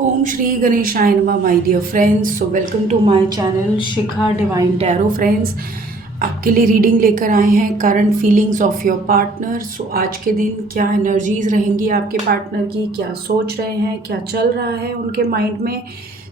ओम श्री गणेशाय नमः my dear friends. So welcome to my channel Shikha divine tarot friends. आपके लिए रीडिंग लेकर आए हैं current feelings of your partner. So आज के दिन क्या एनर्जीज रहेंगी आपके पार्टनर की, क्या सोच रहे हैं, क्या चल रहा है उनके माइंड में।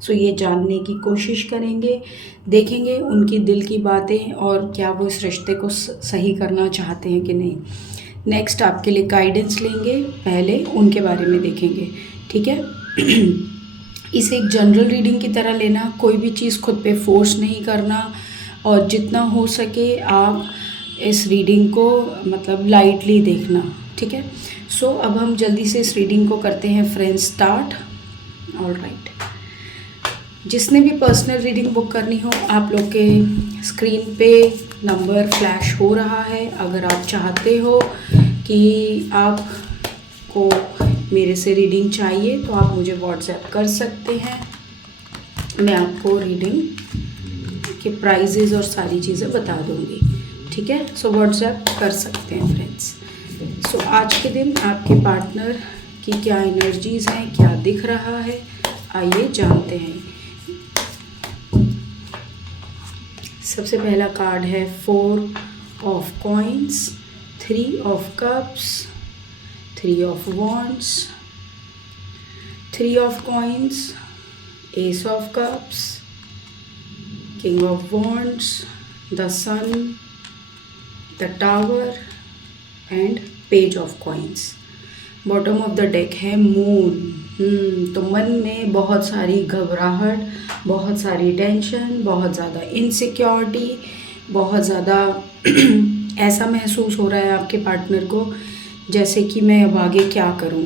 सो ये जानने की कोशिश करेंगे, देखेंगे उनकी दिल की बातें और क्या वो इस रिश्ते को सही करना चाहते हैं कि नहीं। नेक्स्ट आपके लिए गाइडेंस लेंगे, पहले उनके बारे में देखेंगे, ठीक है। इसे एक जनरल रीडिंग की तरह लेना, कोई भी चीज़ खुद पे फोर्स नहीं करना और जितना हो सके आप इस रीडिंग को मतलब लाइटली देखना, ठीक है। सो अब हम जल्दी से इस रीडिंग को करते हैं फ्रेंड्स स्टार्ट। ऑलराइट, जिसने भी पर्सनल रीडिंग बुक करनी हो आप लोग के स्क्रीन पे नंबर फ्लैश हो रहा है। अगर आप चाहते हो कि आपको मेरे से रीडिंग चाहिए तो आप मुझे व्हाट्सएप कर सकते हैं। मैं आपको रीडिंग के प्राइजेज़ और सारी चीज़ें बता दूंगी, ठीक है। सो व्हाट्सएप कर सकते हैं फ्रेंड्स। सो आज के दिन आपके पार्टनर की क्या एनर्जीज़ हैं, क्या दिख रहा है, आइए जानते हैं। सबसे पहला कार्ड है 4 of coins, 3 of cups, 3 of wands, 3 of coins, ace of cups, king of wands, the sun, the tower and page of coins। Bottom of the deck है मून। तो मन में बहुत सारी घबराहट, बहुत सारी टेंशन, बहुत ज़्यादा इनसिक्योरिटी, बहुत ज़्यादा ऐसा महसूस हो रहा है आपके पार्टनर को जैसे कि मैं अब आगे क्या करूं।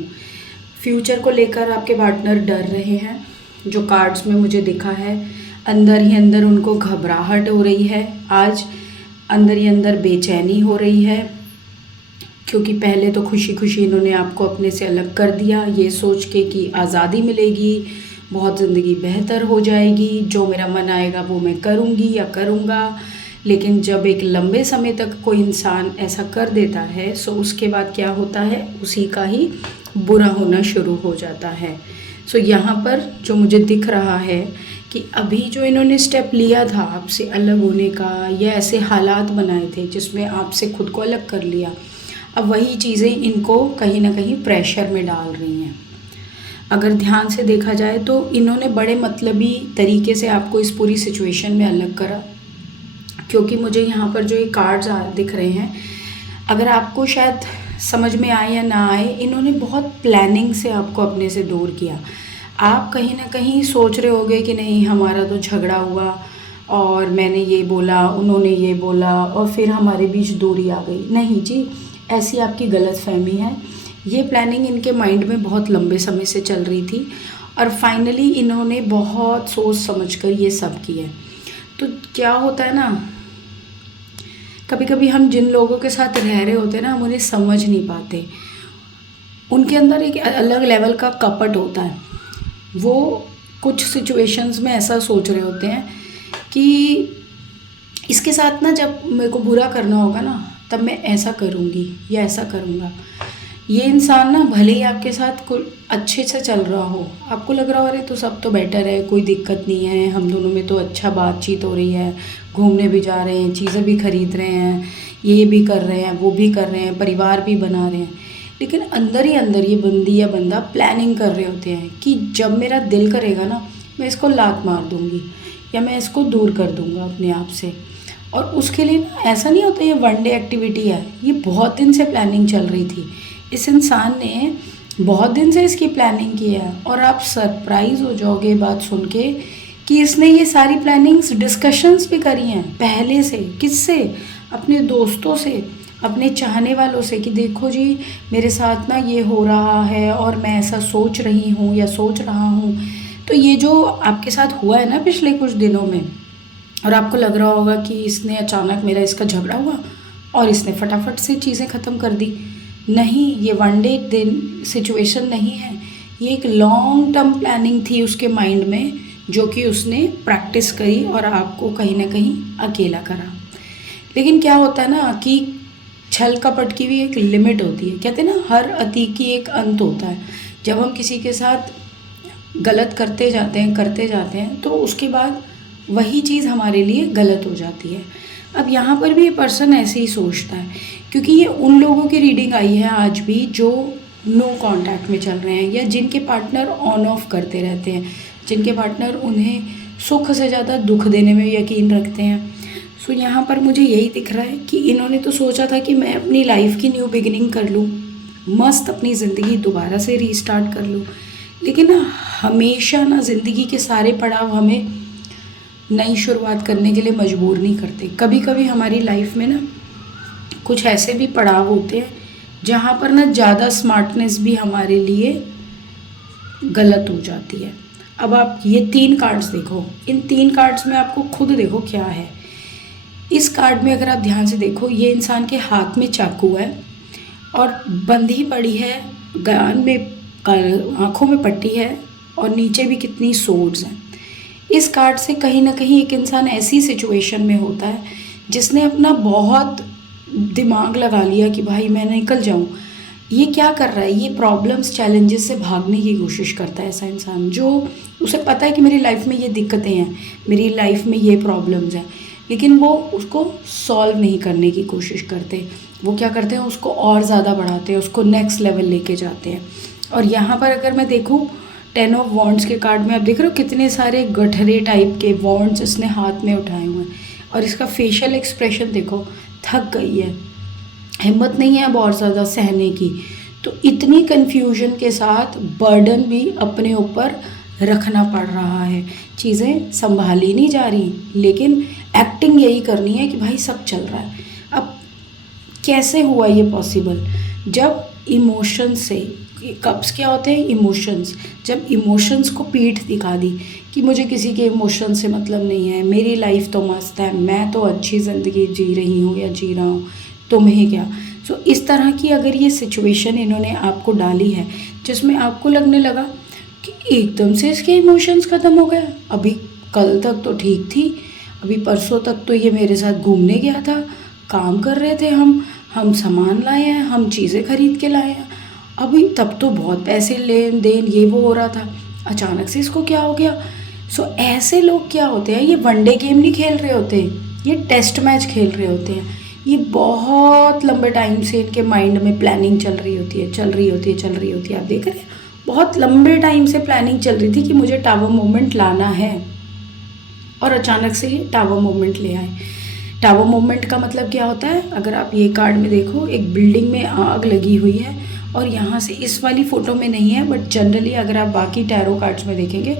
फ्यूचर को लेकर आपके पार्टनर डर रहे हैं। जो कार्ड्स में मुझे दिखा है, अंदर ही अंदर उनको घबराहट हो रही है। आज अंदर ही अंदर बेचैनी हो रही है क्योंकि पहले तो खुशी खुशी इन्होंने आपको अपने से अलग कर दिया, ये सोच के कि आज़ादी मिलेगी, बहुत ज़िंदगी बेहतर हो जाएगी, जो मेरा मन आएगा वो मैं करूँगी या करूँगा। लेकिन जब एक लंबे समय तक कोई इंसान ऐसा कर देता है सो उसके बाद क्या होता है, उसी का ही बुरा होना शुरू हो जाता है। सो यहाँ पर जो मुझे दिख रहा है कि अभी जो इन्होंने स्टेप लिया था आपसे अलग होने का, या ऐसे हालात बनाए थे जिसमें आपसे खुद को अलग कर लिया, अब वही चीज़ें इनको कहीं ना कहीं प्रेशर में डाल रही हैं। अगर ध्यान से देखा जाए तो इन्होंने बड़े मतलबी तरीके से आपको इस पूरी सिचुएशन में अलग करा, क्योंकि मुझे यहाँ पर जो ये कार्ड्स दिख रहे हैं, अगर आपको शायद समझ में आए या ना आए, इन्होंने बहुत प्लानिंग से आपको अपने से दूर किया। आप कहीं ना कहीं सोच रहे होगे कि नहीं हमारा तो झगड़ा हुआ और मैंने ये बोला, उन्होंने ये बोला और फिर हमारे बीच दूरी आ गई। नहीं जी, ऐसी आपकी गलतफहमी है। ये प्लानिंग इनके माइंड में बहुत लंबे समय से चल रही थी और फाइनली इन्होंने बहुत सोच समझ कर ये सब किया। तो क्या होता है ना, कभी कभी हम जिन लोगों के साथ रह रहे होते हैं ना, हम उन्हें समझ नहीं पाते। उनके अंदर एक अलग लेवल का कपट होता है। वो कुछ सिचुएशंस में ऐसा सोच रहे होते हैं कि इसके साथ ना जब मेरे को बुरा करना होगा ना तब मैं ऐसा करूँगी या ऐसा करूँगा। ये इंसान ना भले ही आपके साथ कोई अच्छे से चल रहा हो, आपको लग रहा हो अरे तो सब तो बेटर है, कोई दिक्कत नहीं है, हम दोनों में तो अच्छा बातचीत हो रही है, घूमने भी जा रहे हैं, चीज़ें भी खरीद रहे हैं, ये भी कर रहे हैं, वो भी कर रहे हैं, परिवार भी बना रहे हैं, लेकिन अंदर ही अंदर ये बंदी या बंदा प्लानिंग कर रहे होते हैं कि जब मेरा दिल करेगा ना मैं इसको लात मार दूँगी या मैं इसको दूर कर दूँगा अपने आप से। और उसके लिए ना ऐसा नहीं होता ये वन डे एक्टिविटी है, ये बहुत दिन से प्लानिंग चल रही थी। इस इंसान ने बहुत दिन से इसकी प्लानिंग की है और आप सरप्राइज़ हो जाओगे बात सुन के कि इसने ये सारी प्लानिंग्स डिस्कशंस भी करी हैं पहले से। किससे? अपने दोस्तों से, अपने चाहने वालों से कि देखो जी मेरे साथ ना ये हो रहा है और मैं ऐसा सोच रही हूँ या सोच रहा हूँ। तो ये जो आपके साथ हुआ है ना पिछले कुछ दिनों में, और आपको लग रहा होगा कि इसने अचानक मेरा इसका झगड़ा हुआ और इसने फटाफट से चीज़ें ख़त्म कर दी। नहीं, ये वन डे दिन सिचुएशन नहीं है, ये एक लॉन्ग टर्म प्लानिंग थी उसके माइंड में जो कि उसने प्रैक्टिस करी और आपको कहीं ना कहीं अकेला करा। लेकिन क्या होता है ना कि छल कपट की भी एक लिमिट होती है। कहते हैं ना हर अति की एक अंत होता है। जब हम किसी के साथ गलत करते जाते हैं तो उसके बाद वही चीज़ हमारे लिए गलत हो जाती है। अब यहाँ पर भी ये पर्सन ऐसे ही सोचता है, क्योंकि ये उन लोगों की रीडिंग आई है आज भी जो नो कांटेक्ट में चल रहे हैं, या जिनके पार्टनर ऑन ऑफ करते रहते हैं, जिनके पार्टनर उन्हें सुख से ज़्यादा दुख देने में यकीन रखते हैं। सो यहाँ पर मुझे यही दिख रहा है कि इन्होंने तो सोचा था कि मैं अपनी लाइफ की न्यू बिगिनिंग कर लूँ, मस्त अपनी ज़िंदगी दोबारा से रीस्टार्ट कर लूँ, लेकिन ना हमेशा ना ज़िंदगी के सारे पड़ाव हमें नई शुरुआत करने के लिए मजबूर नहीं करते। कभी कभी हमारी लाइफ में ना कुछ ऐसे भी पड़ाव होते हैं जहाँ पर ना ज़्यादा स्मार्टनेस भी हमारे लिए गलत हो जाती है। अब आप ये 3 कार्ड्स देखो, इन 3 कार्ड्स में आपको खुद देखो क्या है। इस कार्ड में अगर आप ध्यान से देखो, ये इंसान के हाथ में चाकू है और बंधी पड़ी है, कान में आँखों में पट्टी है और नीचे भी कितनी सोर्ड्स हैं। इस कार्ड से कहीं ना कहीं एक इंसान ऐसी सिचुएशन में होता है जिसने अपना बहुत दिमाग लगा लिया कि भाई मैं निकल जाऊं। ये क्या कर रहा है, ये प्रॉब्लम्स चैलेंजेस से भागने की कोशिश करता है ऐसा इंसान, जो उसे पता है कि मेरी लाइफ में ये दिक्कतें हैं, मेरी लाइफ में ये प्रॉब्लम्स हैं, लेकिन वो उसको सॉल्व नहीं करने की कोशिश करते। वो क्या करते हैं, उसको और ज़्यादा बढ़ाते हैं, उसको नेक्स्ट लेवल लेके जाते हैं। और यहाँ पर अगर मैं देखूँ 10 ऑफ वॉन्ड्स के कार्ड में, आप देख रहे हो कितने सारे गठरे टाइप के वॉन्ड्स इसने हाथ में उठाए हुए हैं, और इसका फेशियल एक्सप्रेशन देखो, थक गई है, हिम्मत नहीं है अब और ज़्यादा सहने की। तो इतनी कन्फ्यूजन के साथ बर्डन भी अपने ऊपर रखना पड़ रहा है, चीज़ें संभाली नहीं जा रही, लेकिन एक्टिंग यही करनी है कि भाई सब चल रहा है। अब कैसे हुआ ये पॉसिबल, जब इमोशन से, कप्स क्या होते हैं, इमोशंस, जब इमोशंस को पीठ दिखा दी कि मुझे किसी के इमोशन से मतलब नहीं है, मेरी लाइफ तो मस्त है, मैं तो अच्छी ज़िंदगी जी रही हूँ या जी रहा हूँ, तुम्हें क्या। सो इस तरह की अगर ये सिचुएशन इन्होंने आपको डाली है जिसमें आपको लगने लगा कि एकदम से इसके इमोशंस ख़त्म हो गए, अभी कल तक तो ठीक थी, अभी परसों तक तो ये मेरे साथ घूमने गया था, काम कर रहे थे, हम सामान लाए हैं, हम चीज़ें खरीद के लाए हैं, अभी तब तो बहुत पैसे लेन देन ये वो हो रहा था, अचानक से इसको क्या हो गया। सो ऐसे लोग क्या होते हैं, ये वनडे गेम नहीं खेल रहे होते, ये टेस्ट मैच खेल रहे होते हैं। ये बहुत लंबे टाइम से इनके माइंड में प्लानिंग चल रही होती है। आप देख रहे हैं, बहुत लंबे टाइम से प्लानिंग चल रही थी कि मुझे टावर मोमेंट लाना है, और अचानक से ये टावर मोमेंट ले आए। टावर मोमेंट का मतलब क्या होता है, अगर आप ये कार्ड में देखो, एक बिल्डिंग में आग लगी हुई है, और यहाँ से इस वाली फ़ोटो में नहीं है, बट जनरली अगर आप बाकी टैरो कार्ड्स में देखेंगे,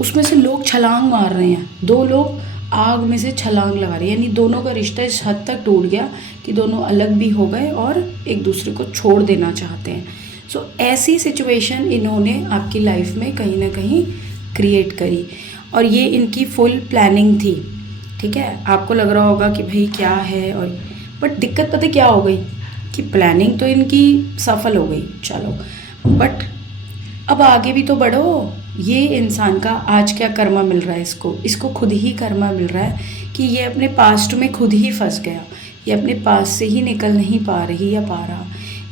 उसमें से लोग छलांग मार रहे हैं, 2 लोग आग में से छलांग लगा रहे हैं, यानी दोनों का रिश्ता इस हद तक टूट गया कि दोनों अलग भी हो गए और एक दूसरे को छोड़ देना चाहते हैं। सो ऐसी सिचुएशन इन्होंने आपकी लाइफ में कहीं ना कहीं क्रिएट करी, और ये इनकी फुल प्लानिंग थी। ठीक है, आपको लग रहा होगा कि भाई क्या है, और बट दिक्कत पता क्या हो गई कि प्लानिंग तो इनकी सफल हो गई, चलो, बट अब आगे भी तो बढ़ो। ये इंसान का आज क्या कर्मा मिल रहा है, इसको खुद ही कर्मा मिल रहा है कि ये अपने पास्ट में खुद ही फंस गया, ये अपने पास्ट से ही निकल नहीं पा रही या पा रहा।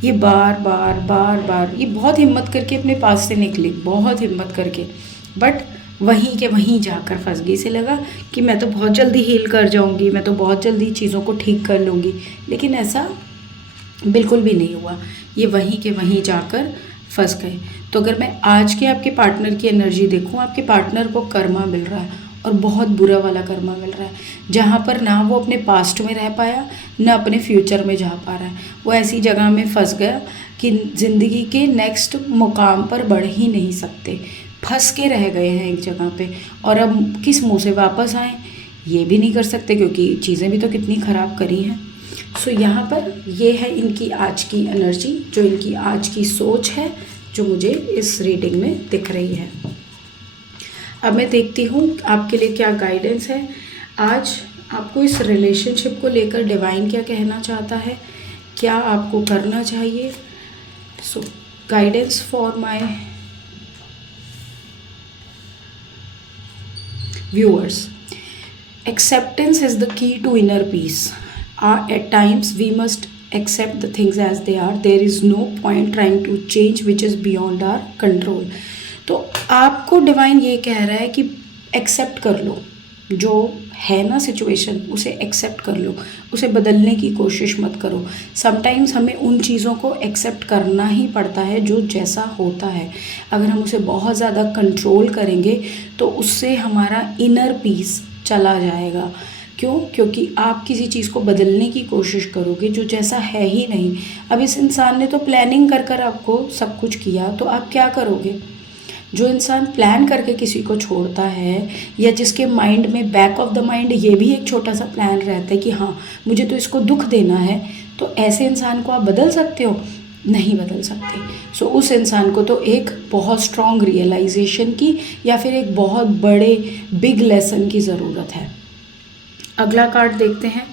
ये बार बार ये बहुत हिम्मत करके अपने पास से निकली, बहुत हिम्मत करके, बट वहीं के वहीं जाकर फंस गई। इसे लगा कि मैं तो बहुत जल्दी हील कर जाऊंगी, मैं तो बहुत जल्दी चीज़ों को ठीक कर लूँगी, लेकिन ऐसा बिल्कुल भी नहीं हुआ, ये वहीं के वहीं जाकर फंस गए। तो अगर मैं आज के आपके पार्टनर की एनर्जी देखूं, आपके पार्टनर को कर्मा मिल रहा है, और बहुत बुरा वाला कर्मा मिल रहा है, जहाँ पर ना वो अपने पास्ट में रह पाया, ना अपने फ्यूचर में जा पा रहा है। वो ऐसी जगह में फंस गया कि ज़िंदगी के नेक्स्ट मुकाम पर बढ़ ही नहीं सकते, फंस के रह गए हैं एक जगह पे, और अब किस मुँह से वापस आएँ ये भी नहीं कर सकते, क्योंकि चीज़ें भी तो कितनी ख़राब करी हैं। सो यहाँ पर ये है इनकी आज की एनर्जी, जो इनकी आज की सोच है, जो मुझे इस रीडिंग में दिख रही है। अब मैं देखती हूँ आपके लिए क्या गाइडेंस है आज, आपको इस रिलेशनशिप को लेकर डिवाइन क्या कहना चाहता है, क्या आपको करना चाहिए। So guidance for my viewers, acceptance is the key to inner peace. At times we must accept the things as they are. There is no point trying to change which is beyond our control. तो आपको divine ये कह रहा है कि accept कर लो, जो है ना सिचुएशन उसे एक्सेप्ट कर लो, उसे बदलने की कोशिश मत करो। समटाइम्स हमें उन चीज़ों को एक्सेप्ट करना ही पड़ता है जो जैसा होता है। अगर हम उसे बहुत ज़्यादा कंट्रोल करेंगे तो उससे हमारा इनर पीस चला जाएगा। क्यों? क्योंकि आप किसी चीज़ को बदलने की कोशिश करोगे जो जैसा है ही नहीं। अब इस इंसान ने तो प्लानिंग कर कर आपको सब कुछ किया, तो आप क्या करोगे? जो इंसान प्लान करके किसी को छोड़ता है, या जिसके माइंड में बैक ऑफ द माइंड ये भी एक छोटा सा प्लान रहता है कि हाँ मुझे तो इसको दुख देना है, तो ऐसे इंसान को आप बदल सकते हो? नहीं बदल सकते। सो उस इंसान को तो एक बहुत स्ट्रॉन्ग रियलाइजेशन की या फिर एक बहुत बड़े बिग लेसन की ज़रूरत है। अगला कार्ड देखते हैं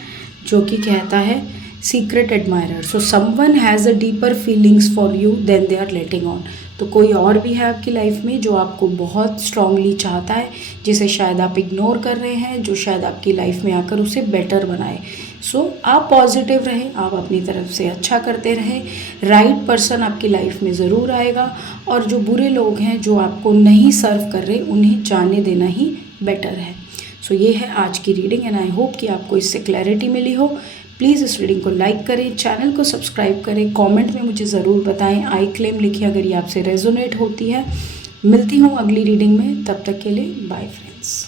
जो कि कहता है secret admirer. So someone has a deeper feelings for you then they are letting on. तो कोई और भी है आपकी लाइफ में जो आपको बहुत स्ट्रांगली चाहता है, जिसे शायद आप इग्नोर कर रहे हैं, जो शायद आपकी लाइफ में आकर उसे बेटर बनाए। सो आप पॉजिटिव रहें, आप अपनी तरफ से अच्छा करते रहें। राइट पर्सन आपकी लाइफ में ज़रूर आएगा, और जो बुरे लोग हैं जो आपको नहीं सर्व कर रहे उन्हें जाने देना ही बेटर है। सो ये है आज की रीडिंग एंड आई होप कि आपको इससे क्लैरिटी मिली हो। प्लीज़ इस रीडिंग को लाइक करें, चैनल को सब्सक्राइब करें, कमेंट में मुझे ज़रूर बताएं, आई क्लेम लिखिए अगर ये आपसे रेजोनेट होती है। मिलती हूँ अगली रीडिंग में, तब तक के लिए बाय फ्रेंड्स।